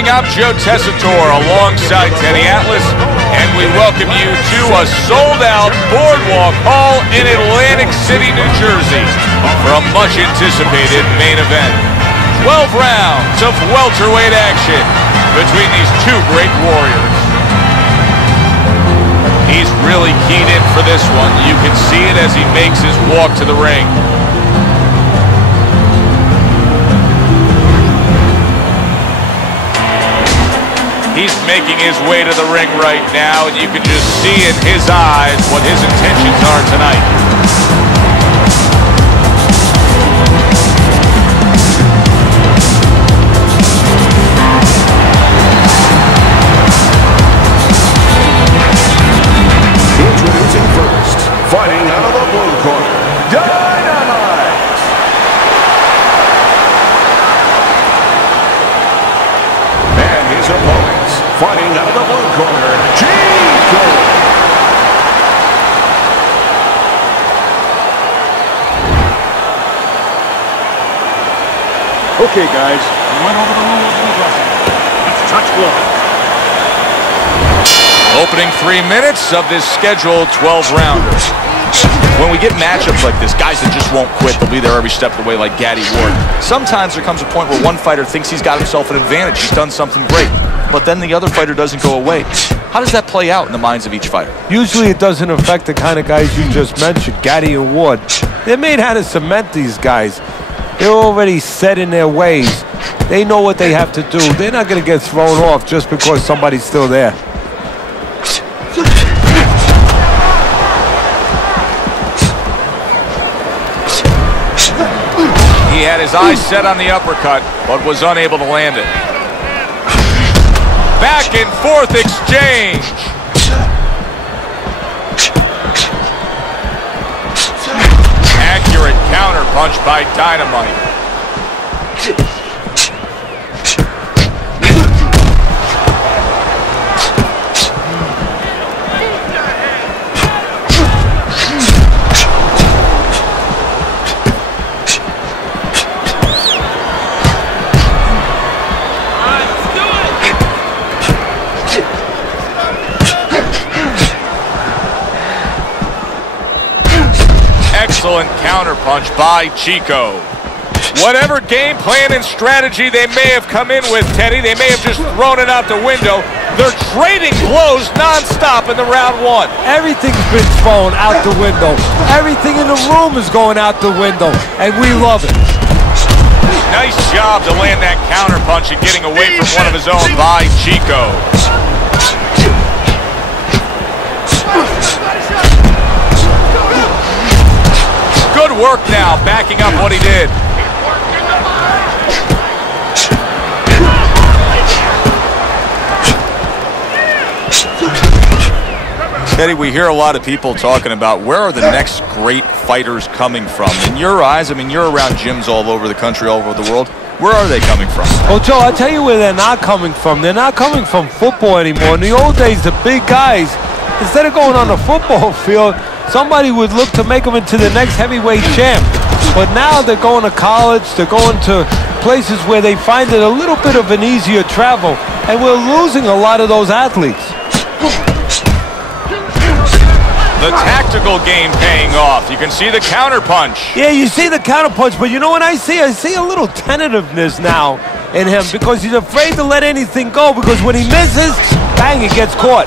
evening. I'm Joe Tessitore alongside Teddy Atlas, and we welcome you to a sold-out Boardwalk Hall in Atlantic City, New Jersey for a much-anticipated main event. 12 rounds of welterweight action between these two great warriors. He's really keyed in for this one. You can see it as he makes his walk to the ring. He's making his way to the ring right now, and you can just see in his eyes what his intentions are tonight. Introducing first, fighting out of the blue corner, Dynamite! And his opponents, fighting out of the blue corner, Chico! Okay, guys, we went over the rules in the dressing room. Let's touch gloves. Opening 3 minutes of this scheduled 12-rounder. When we get matchups like this, guys that just won't quit, they'll be there every step of the way like Gaddy Ward. Sometimes there comes a point where one fighter thinks he's got himself an advantage. He's done something great. But then the other fighter doesn't go away. How does that play out in the minds of each fighter? Usually it doesn't affect the kind of guys you just mentioned, Gaddy and Ward. They're made how to cement these guys. They're already set in their ways. They know what they have to do. They're not going to get thrown off just because somebody's still there. He had his eyes set on the uppercut, but was unable to land it. Back and forth exchange. Accurate counter punch by Dynamite. Excellent counterpunch by Chico. Whatever game plan and strategy they may have come in with, Teddy, they may have just thrown it out the window. They're trading blows nonstop in the round one. Everything's been thrown out the window. Everything in the room is going out the window, and we love it. Nice job to land that counterpunch and getting away from one of his own by Chico. Good work now, backing up what he did. Teddy, we hear a lot of people talking about where are the next great fighters coming from. In your eyes, I mean, you're around gyms all over the country, all over the world. Where are they coming from? Well, Joe, I'll tell you where they're not coming from. They're not coming from football anymore. In the old days, the big guys, instead of going on the football field, somebody would look to make them into the next heavyweight champ. But now they're going to college, they're going to places where they find it a little bit of an easier travel, and we're losing a lot of those athletes. The tactical game paying off. You can see the counterpunch. Yeah, you see the counterpunch, but you know what I see? I see a little tentativeness now in him because he's afraid to let anything go, because when he misses, bang, it gets caught.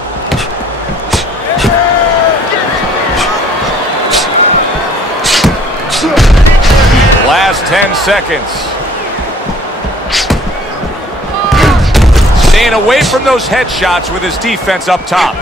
Last 10 seconds. Staying away from those headshots with his defense up top.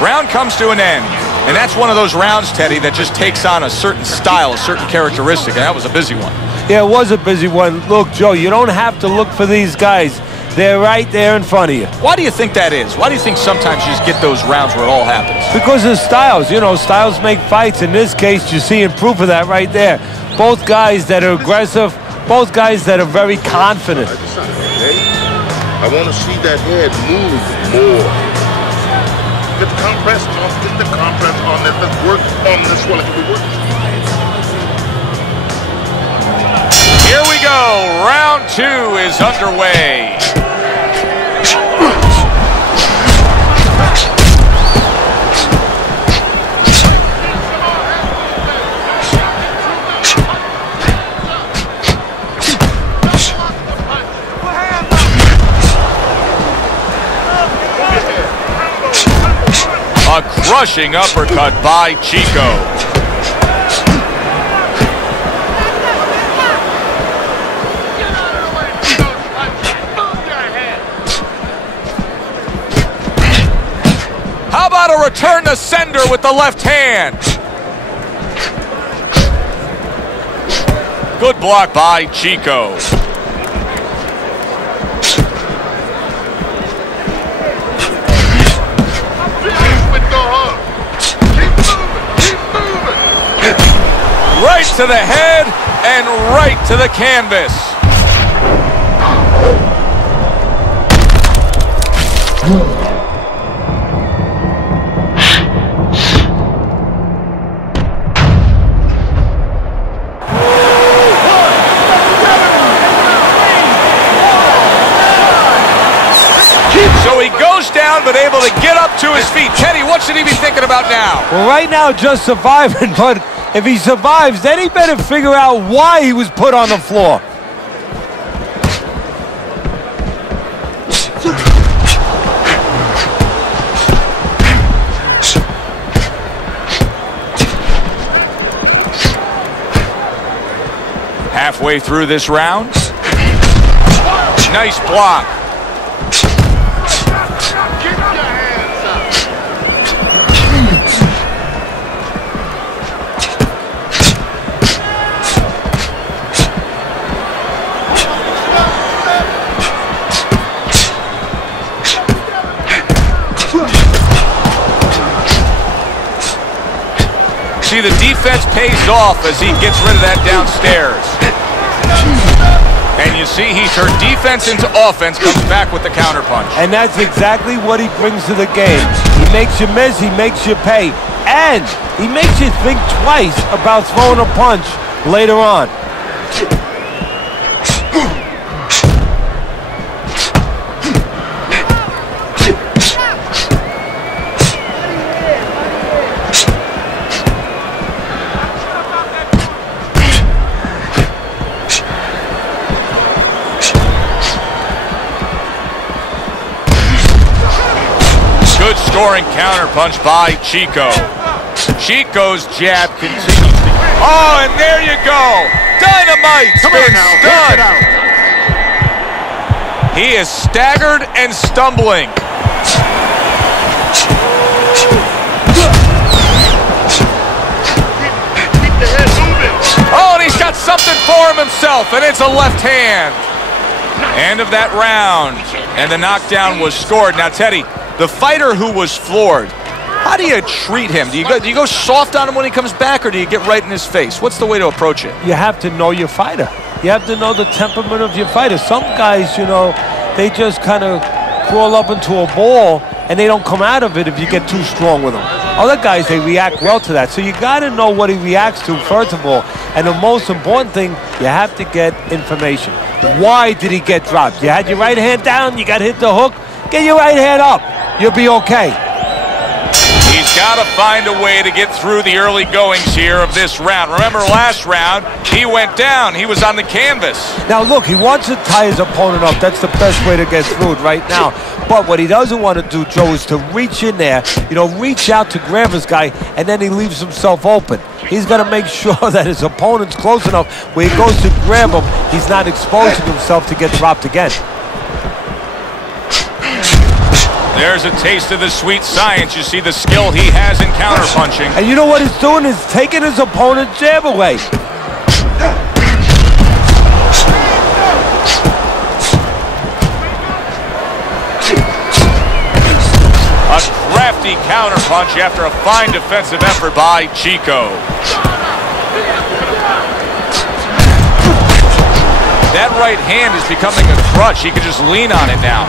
Round comes to an end. And that's one of those rounds, Teddy, that just takes on a certain style, a certain characteristic. And that was a busy one. Yeah, it was a busy one. Look, Joe, you don't have to look for these guys. They're right there in front of you. Why do you think that is? Why do you think sometimes you just get those rounds where it all happens? Because of styles. You know, styles make fights. In this case, you're seeing proof of that right there. Both guys that are aggressive, both guys that are very confident. I want to see that head move more. Get the compress on, get the compress on this. Let's work on this one. It can be working. Here we go. Round 2 is underway. A crushing uppercut by Chico. How about a return to sender with the left hand? Good block by Chico. Right to the head and right to the canvas. So he goes down but able to get up to his feet. Teddy, what should he be thinking about now? Well, right now, just surviving, but if he survives, then he better figure out why he was put on the floor. Halfway through this round. Nice block. See, the defense pays off as he gets rid of that downstairs. And you see he turned defense into offense, comes back with the counterpunch. And that's exactly what he brings to the game. He makes you miss, he makes you pay, and he makes you think twice about throwing a punch later on. Good scoring counterpunch by Chico. Chico's jab continues. Oh, and there you go. Dynamite's been stunned. He is staggered and stumbling. Oh, and he's got something for him himself, and it's a left hand. End of that round, and the knockdown was scored. Now, Teddy, the fighter who was floored, how do you treat him? Do you go soft on him when he comes back, or do you get right in his face? What's the way to approach it? You have to know your fighter. You have to know the temperament of your fighter. Some guys, you know, they just kind of crawl up into a ball, and they don't come out of it if you get too strong with them. Other guys, they react well to that. So you got to know what he reacts to, first of all. And the most important thing, you have to get information. Why did he get dropped? You had your right hand down, you got hit the hook, get your right hand up. You'll be okay. He's got to find a way to get through the early goings here of this round. Remember last round, he went down. He was on the canvas. Now look, he wants to tie his opponent up. That's the best way to get through it right now. But what he doesn't want to do, Joe, is to reach in there, you know, reach out to grab his guy, and then he leaves himself open. He's got to make sure that his opponent's close enough where he goes to grab him, he's not exposing himself to get dropped again. There's a taste of the sweet science. You see the skill he has in counterpunching. And you know what he's doing is taking his opponent's jab away. A crafty counterpunch after a fine defensive effort by Chico. That right hand is becoming a crutch. He can just lean on it now.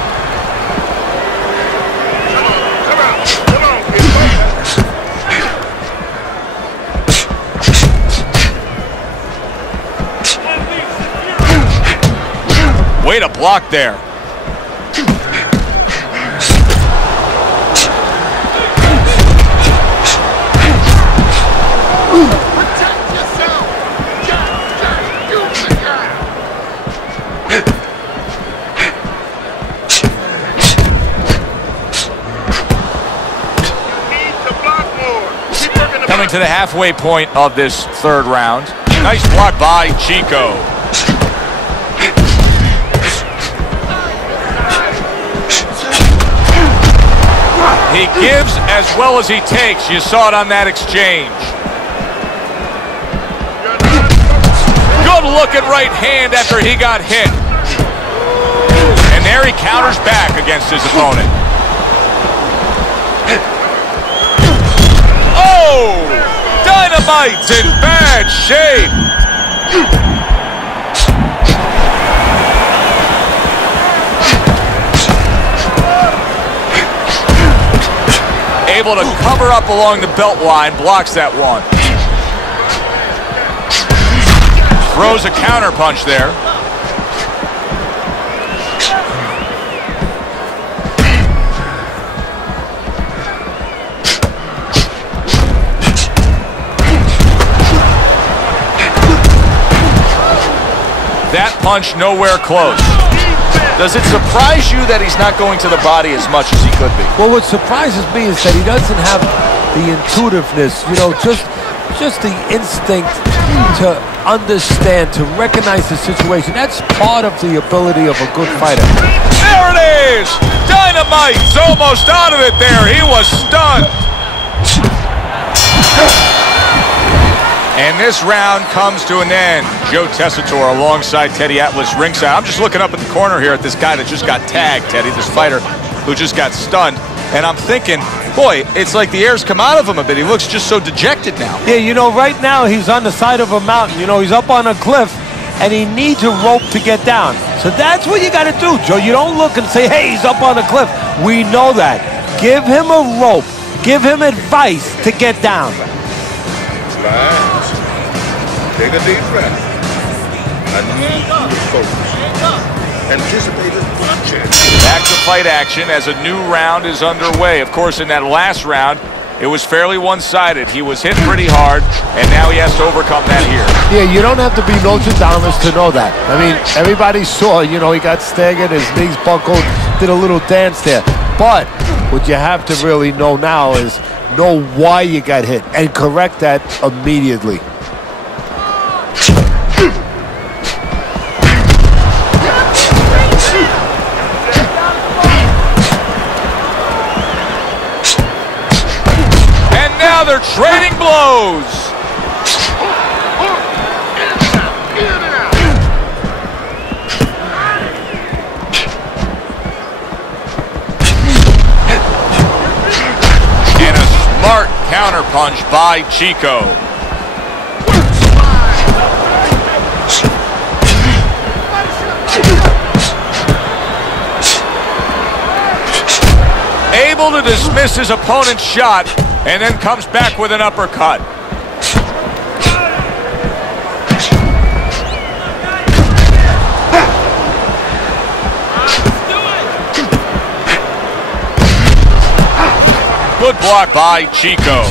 Way to block there. Coming to the halfway point of this third round. Nice block by Chico. He gives as well as he takes. You saw it on that exchange. Good looking right hand after he got hit. And there he counters back against his opponent. Oh! Dynamite's in bad shape. Able to cover up along the belt line, blocks that one. Throws a counter punch there. That punch nowhere close. Does it surprise you that he's not going to the body as much as he could be? Well, what surprises me is that he doesn't have the intuitiveness, you know, just the instinct to understand, to recognize the situation. That's part of the ability of a good fighter. There it is! Dynamite's almost out of it there. He was stunned. And this round comes to an end. Joe Tessitore alongside Teddy Atlas ringside. I'm just looking up at the corner here at this guy that just got tagged, Teddy, this fighter who just got stunned. And I'm thinking, boy, it's like the air's come out of him a bit. He looks just so dejected now. Yeah, you know, right now he's on the side of a mountain. You know, he's up on a cliff, and he needs a rope to get down. So that's what you got to do, Joe. You don't look and say, hey, he's up on a cliff. We know that. Give him a rope. Give him advice to get down. Relax. Take a deep breath. I need you to focus. Anticipate his punches. Back to fight action as a new round is underway. Of course, in that last round, it was fairly one-sided. He was hit pretty hard, and now he has to overcome that here. Yeah, you don't have to be Nostradamus to know that. I mean, everybody saw, you know, he got staggered, his knees buckled, did a little dance there. But what you have to really know now is know why you got hit and correct that immediately. They're trading blows. And a smart counterpunch by Chico. Able to dismiss his opponent's shot, and then comes back with an uppercut. Good block by Chico.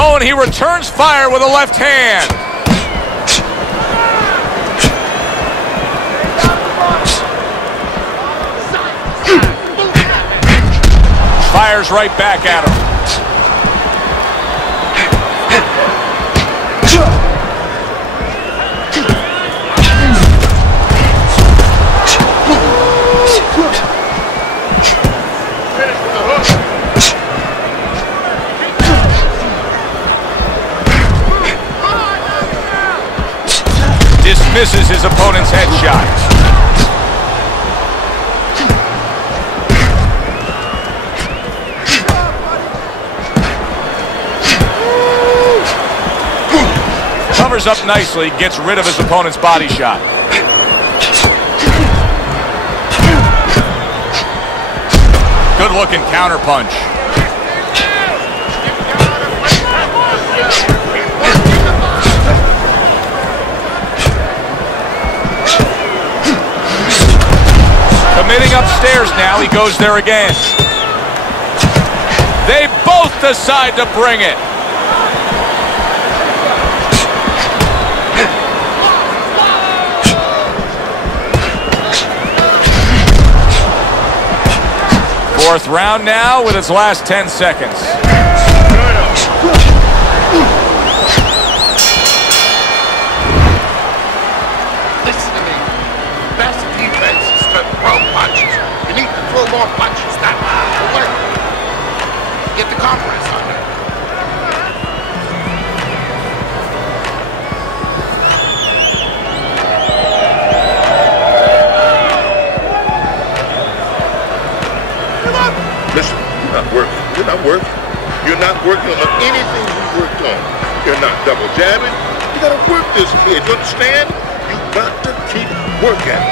Oh, and he returns fire with a left hand. Fires right back at him. Dismisses his opponent's headshot. Covers up nicely, gets rid of his opponent's body shot. Good looking counter punch. now. He goes there again. They both decide to bring it. Fourth round now with its last 10 seconds. Listen to me. Best defense is to throw punches. You need to throw more punches. That will work. Get the compress on it. Listen, you're not working. You're not working. You're not working on anything you worked on. You're not double jabbing. You gotta work this kid. You understand? You got to keep working.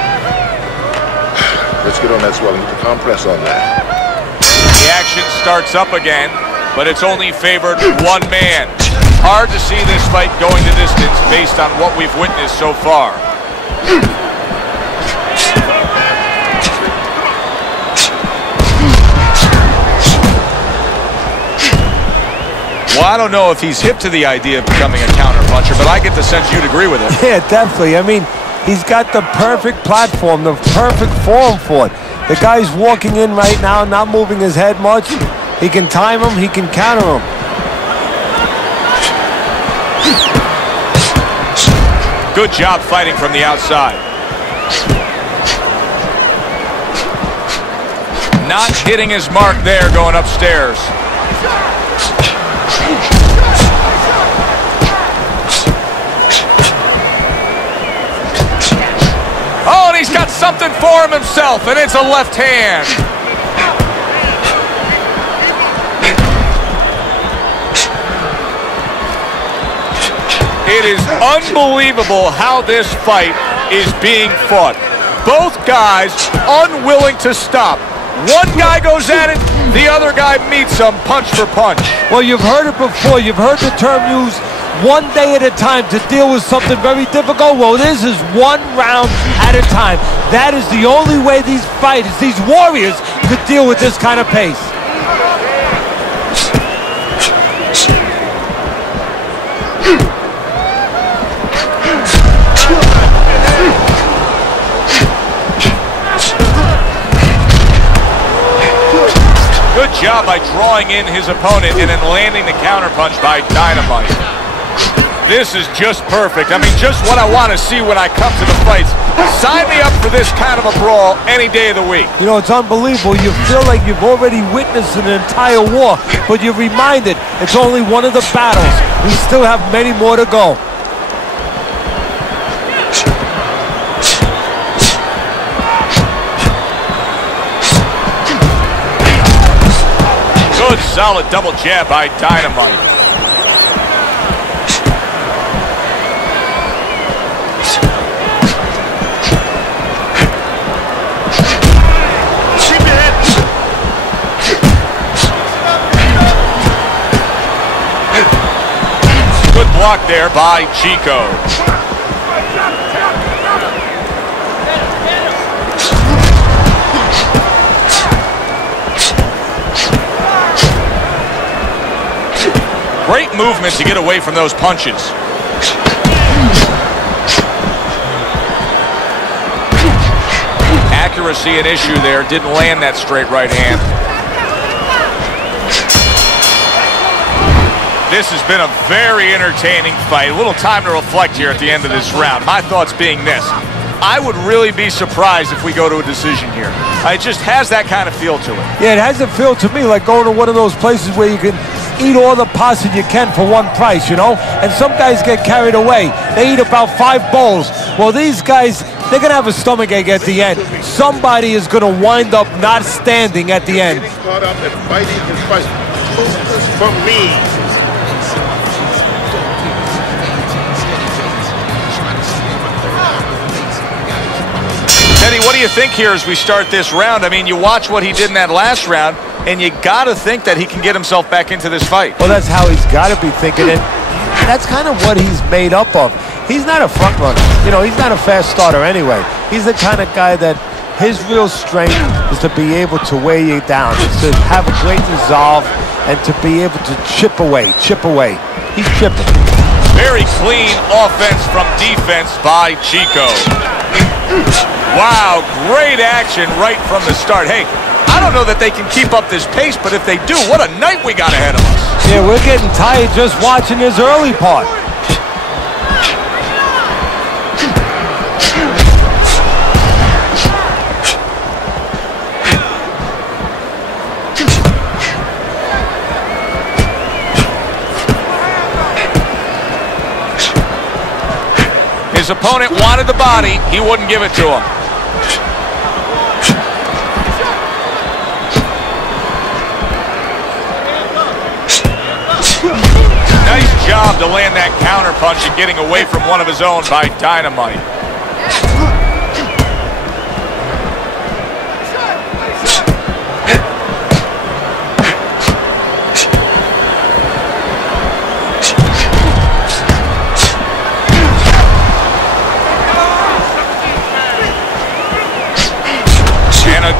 Let's get on that swelling. Get the compress on that. The action starts up again, but it's only favored one man. Hard to see this fight going the distance based on what we've witnessed so far. Well, I don't know if he's hip to the idea of becoming a counter-puncher, but I get the sense you'd agree with it. Yeah, definitely. I mean, he's got the perfect platform, the perfect form for it. The guy's walking in right now, not moving his head much. He can time him, he can counter him. Good job fighting from the outside. Not hitting his mark there going upstairs. Oh, and he's got something for him himself, and it's a left hand. It is unbelievable how this fight is being fought. Both guys unwilling to stop. One guy goes at it, the other guy meets him punch for punch. Well, you've heard it before. You've heard the term used, one day at a time to deal with something very difficult. Well, this is one round at a time. That is the only way these fighters, these warriors, could deal with this kind of pace. Good job by drawing in his opponent and then landing the counterpunch by Dynamite. This is just perfect. I mean, just what I want to see when I come to the fights. Sign me up for this kind of a brawl any day of the week. You know, it's unbelievable. You feel like you've already witnessed an entire war, but you're reminded it's only one of the battles. We still have many more to go. Good, solid double jab by Dynamite. Good block there by Chico. Great movement to get away from those punches. Accuracy an issue there. Didn't land that straight right hand. This has been a very entertaining fight. A little time to reflect here at the end of this round. My thoughts being this. I would really be surprised if we go to a decision here. It just has that kind of feel to it. Yeah, it has a feel to me like going to one of those places where you can eat all the pasta you can for one price, you know? And some guys get carried away. They eat about 5 bowls. Well, these guys, they're going to have a stomachache at the end. Somebody is going to wind up not standing at the end. Getting caught up and fighting and fighting. Focus for me. Teddy, what do you think here as we start this round? I mean, you watch what he did in that last round, and you got to think that he can get himself back into this fight. Well, that's how he's got to be thinking it. That's kind of what he's made up of. He's not a front runner. You know, he's not a fast starter anyway. He's the kind of guy that His real strength is to be able to weigh you down, to have a great resolve, and to be able to chip away. He's chipping. Very clean offense from defense by Chico. Wow, great action right from the start. Hey, I don't know that they can keep up this pace, but if they do, what a night we got ahead of us. Yeah, we're getting tired just watching this early part. His opponent wanted the body. He wouldn't give it to him. Nice job to land that counter punch and getting away from one of his own by Dynamite.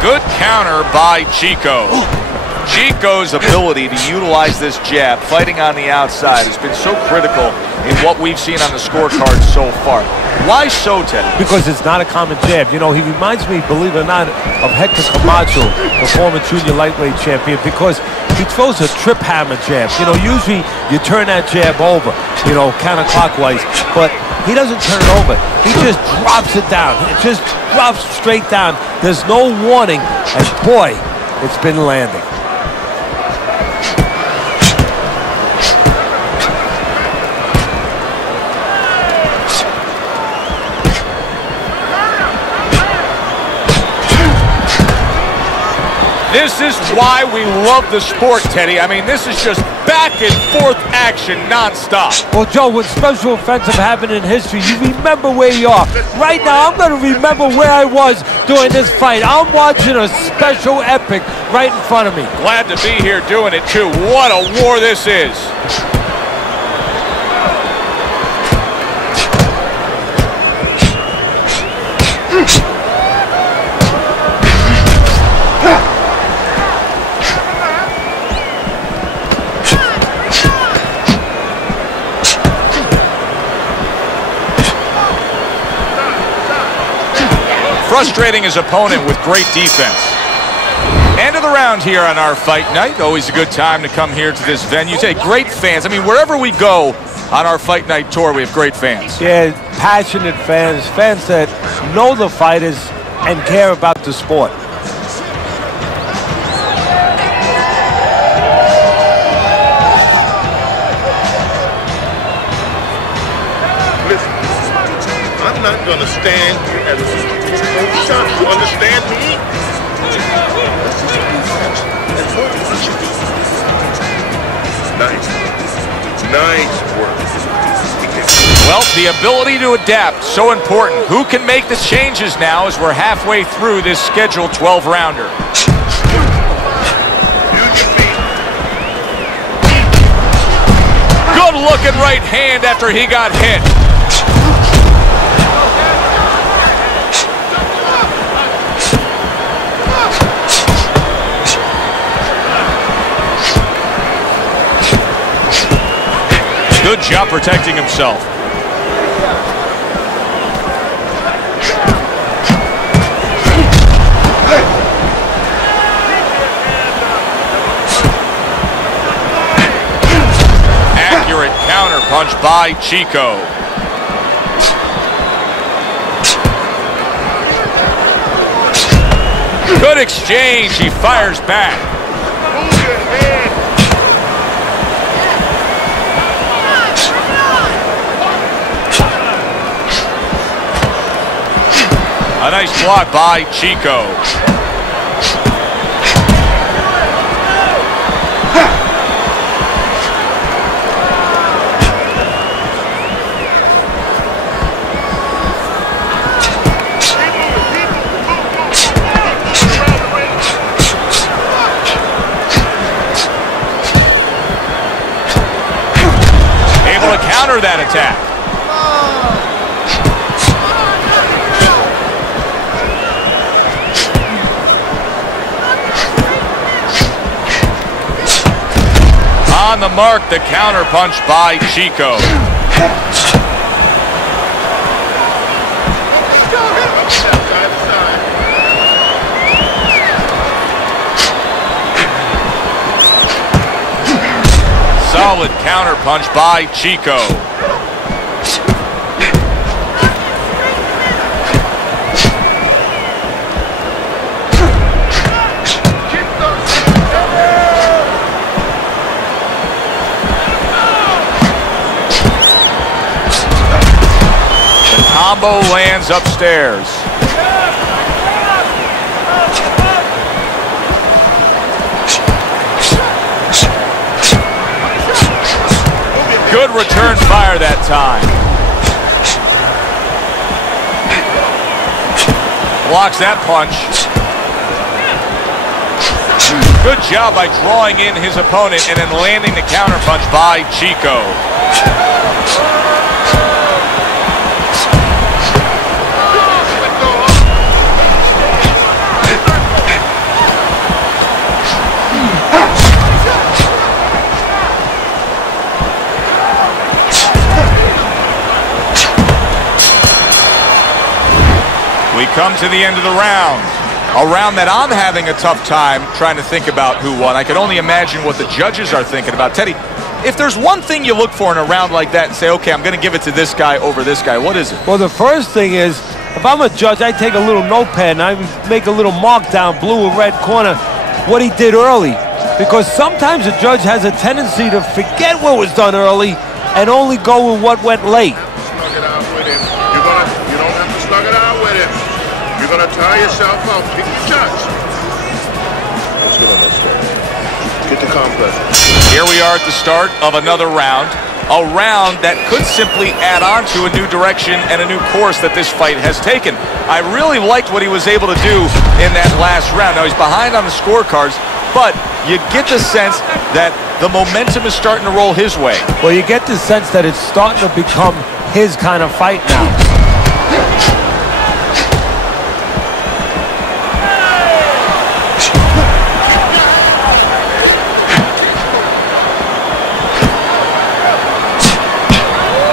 Good counter by Chico. Chico's ability to utilize this jab, fighting on the outside, has been so critical in what we've seen on the scorecard so far. Why so, Teddy? Because it's not a common jab. You know, he reminds me, believe it or not, of Hector Camacho, the former junior lightweight champion, because he throws a trip hammer jab. You know, usually you turn that jab over, you know, counterclockwise, but he doesn't turn it over. He just drops it down. It just drops straight down. There's no warning, and boy, it's been landing. This is why we love the sport, Teddy. I mean, this is just back and forth action nonstop. Well, Joe, with special offensive happening in history, you remember where you are. Right now, I'm going to remember where I was during this fight. I'm watching a special epic right in front of me. Glad to be here doing it, too. What a war this is. Frustrating his opponent with great defense. End of the round here on our fight night. Always a good time to come here to this venue. Take great fans. I mean, wherever we go on our fight night tour, we have great fans. Yeah, passionate fans, fans that know the fighters and care about the sport. Listen, I'm not going to stand here as a shot. You understand me? Nice work. Well, the ability to adapt, so important. Who can make the changes now as we're halfway through this scheduled 12-rounder? Good-looking right hand after he got hit. Good job protecting himself. Accurate counter punch by Chico. Good exchange. He fires back. A nice block by Chico. Able to counter that attack. On the mark, the counter punch by Chico. Solid counter punch by Chico. The combo lands upstairs. Good return fire that time. Blocks that punch. Good job by drawing in his opponent and then landing the counter punch by Chico. We come to the end of the round. A round that I'm having a tough time trying to think about who won. I can only imagine what the judges are thinking about. Teddy, if there's one thing you look for in a round like that and say, okay, I'm going to give it to this guy over this guy, what is it? Well, the first thing is, if I'm a judge, I take a little notepad and I make a little mark down, blue or red corner, what he did early. Because sometimes a judge has a tendency to forget what was done early and only go with what went late. Slug it out with him. You don't have to slug it out with him. You're going to tire yourself out. Pick your shots. Let's get on that start. Get the complex. Here we are at the start of another round. A round that could simply add on to a new direction and a new course that this fight has taken. I really liked what he was able to do in that last round. Now, he's behind on the scorecards, but you get the sense that the momentum is starting to roll his way. Well, you get the sense that it's starting to become his kind of fight now.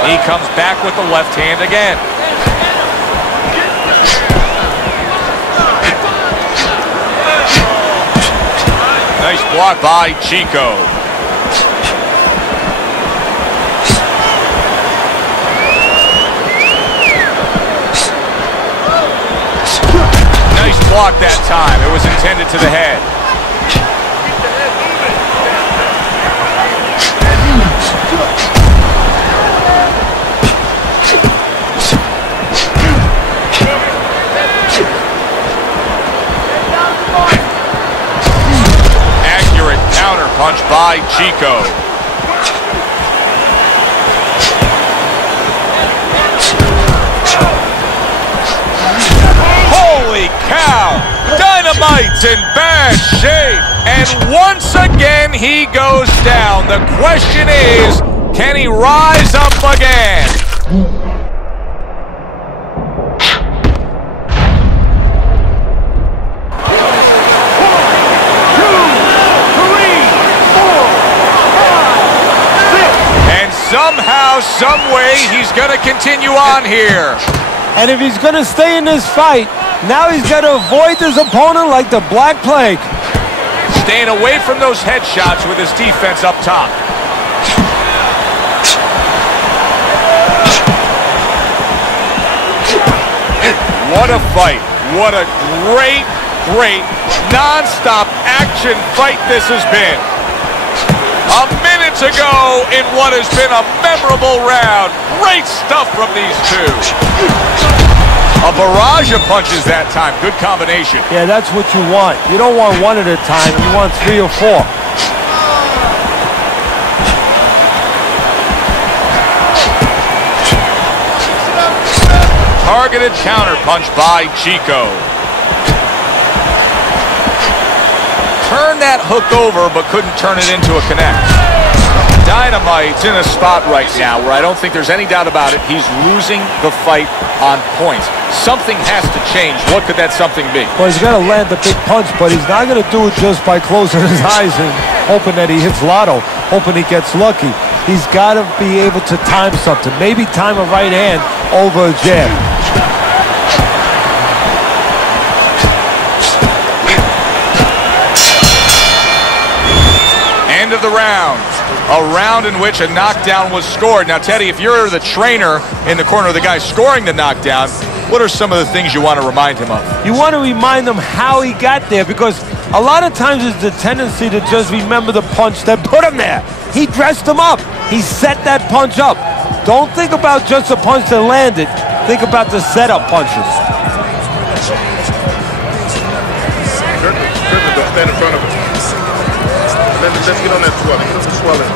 He comes back with the left hand again. Nice block by Chico. Nice block that time. It was intended to the head. Punch by Chico. Holy cow! Dynamite's in bad shape. And once again, he goes down. The question is, can he rise up again? Somehow, some way, he's going to continue on here. And if he's going to stay in this fight, now he's got to avoid his opponent like the Black Plague. Staying away from those headshots with his defense up top. What a fight. What a great, great, non-stop action fight this has been. A minute to go in what has been a memorable round. Great stuff from these two. A barrage of punches that time. Good combination. Yeah, that's what you want. You don't want one at a time. You want 3 or 4. Targeted counter punch by Chico. Turned that hook over, but couldn't turn it into a connect. Dynamite's in a spot right now where I don't think there's any doubt about it. He's losing the fight on points. Something has to change. What could that something be? Well, he's got to land the big punch, but he's not going to do it just by closing his eyes and hoping that he hits lotto, hoping he gets lucky. He's got to be able to time something. Maybe time a right hand over a jab. End of the round. A round in which a knockdown was scored. Now, Teddy, if you're the trainer in the corner of the guy scoring the knockdown, what are some of the things you want to remind him of? You want to remind him how he got there, because a lot of times there's the tendency to just remember the punch that put him there. He dressed him up. He set that punch up. Don't think about just a punch that landed. Think about the setup punches. Don't stand in front of him. Let's get on that swelling. Get on the swelling.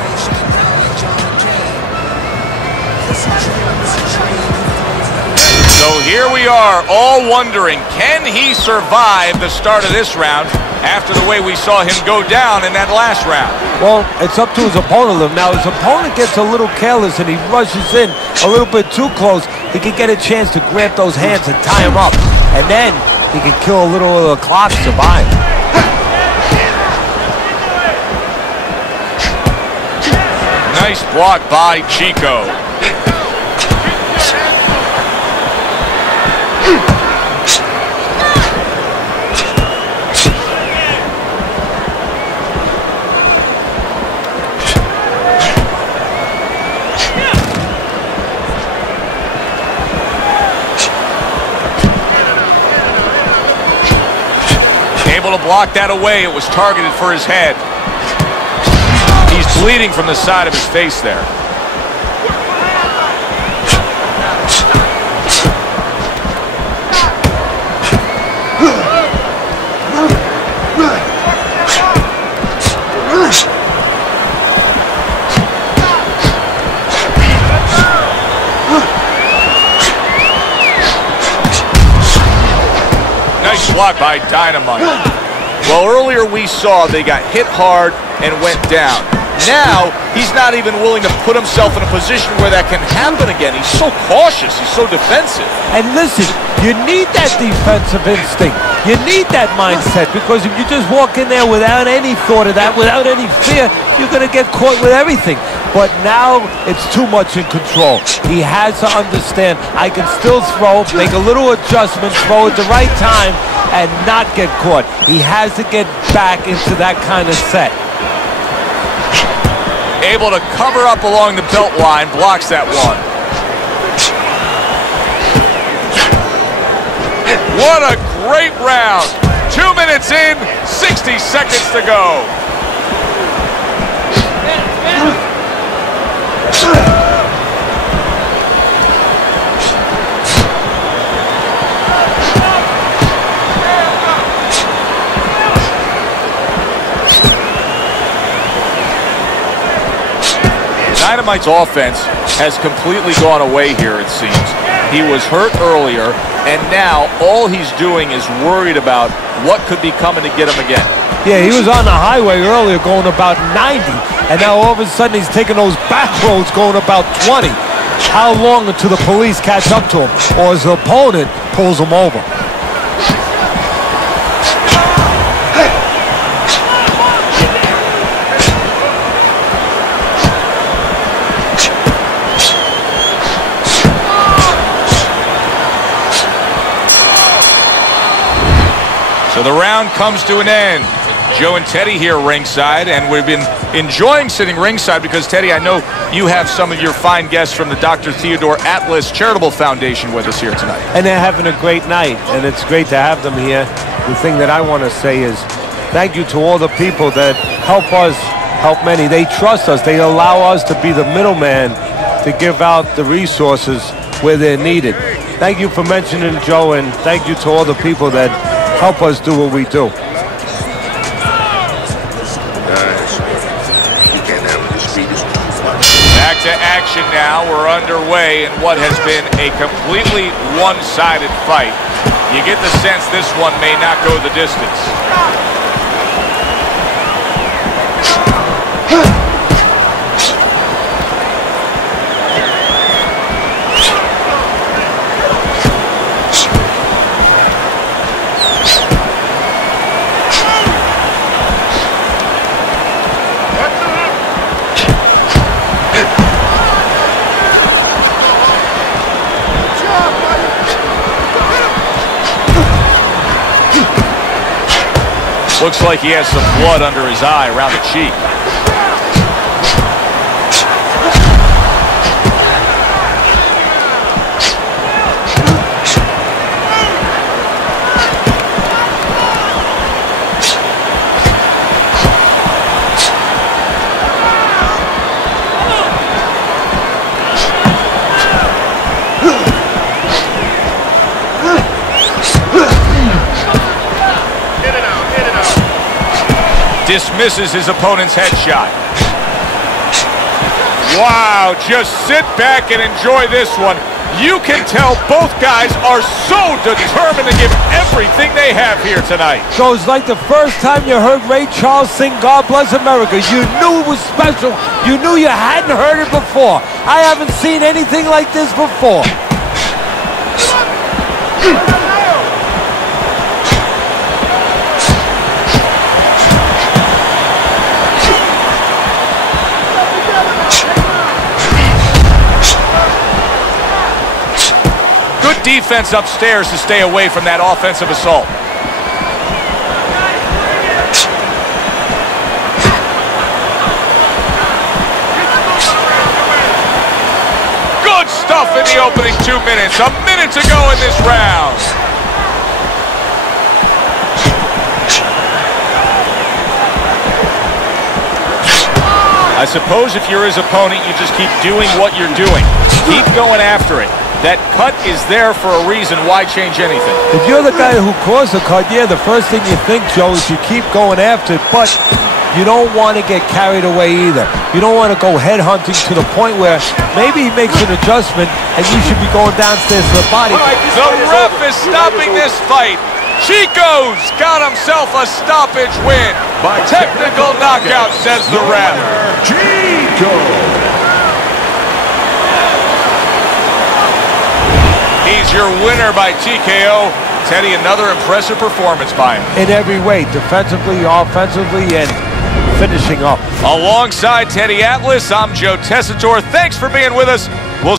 So here we are, all wondering, can he survive the start of this round after the way we saw him go down in that last round? Well, it's up to his opponent. Now, his opponent gets a little careless and he rushes in a little bit too close. He can get a chance to grab those hands and tie him up. And then he can kill a little of the clock, survive. Nice block by Chico. Able to block that away. It was targeted for his head. He's bleeding from the side of his face there. Nice block by Dynamite. Well, earlier we saw they got hit hard and went down. Now, he's not even willing to put himself in a position where that can happen again. He's so cautious. He's so defensive. And listen, you need that defensive instinct. You need that mindset, because if you just walk in there without any thought of that, without any fear, you're going to get caught with everything. But now it's too much in control. He has to understand, I can still throw, make a little adjustment, throw at the right time, and not get caught. He has to get back into that kind of set. Able to cover up along the belt line, blocks that one. What a great round. 2 minutes in, 60 seconds to go. Dynamite's offense has completely gone away here, it seems. He was hurt earlier, and now all he's doing is worried about what could be coming to get him again. Yeah, he was on the highway earlier going about 90, and now all of a sudden he's taking those back roads going about 20. How long until the police catch up to him, or his opponent pulls him over? So the round comes to an end. Joe and Teddy here ringside, and we've been enjoying sitting ringside because, Teddy, I know you have some of your fine guests from the Dr. Theodore Atlas Charitable Foundation with us here tonight. And they're having a great night, and it's great to have them here. The thing that I want to say is thank you to all the people that help us, help many. They trust us. They allow us to be the middleman to give out the resources where they're needed. Thank you for mentioning Joe, and thank you to all the people that help us do what we do. Back to action now. We're underway in what has been a completely one-sided fight. You get the sense this one may not go the distance. Looks like he has some blood under his eye around the cheek. Dismisses his opponent's headshot. Wow, just sit back and enjoy this one. You can tell both guys are so determined to give everything they have here tonight. So it's like the first time you heard Ray Charles sing God Bless America. You knew it was special. You knew you hadn't heard it before. I haven't seen anything like this before. Good defense upstairs to stay away from that offensive assault. Good stuff in the opening 2 minutes. A minute to go in this round. I suppose if you're his opponent, you just keep doing what you're doing. Keep going after it. That cut is there for a reason. Why change anything? If you're the guy who caused the cut, yeah, the first thing you think, Joe, is you keep going after it, but you don't want to get carried away either. You don't want to go head hunting to the point where maybe he makes an adjustment and you should be going downstairs to the body. The ref is stopping this fight. Chico's got himself a stoppage win. By technical knockout, says the ref. Chico. He's your winner by TKO. Teddy, another impressive performance by him. In every way, defensively, offensively, and finishing up. Alongside Teddy Atlas, I'm Joe Tessitore. Thanks for being with us. We'll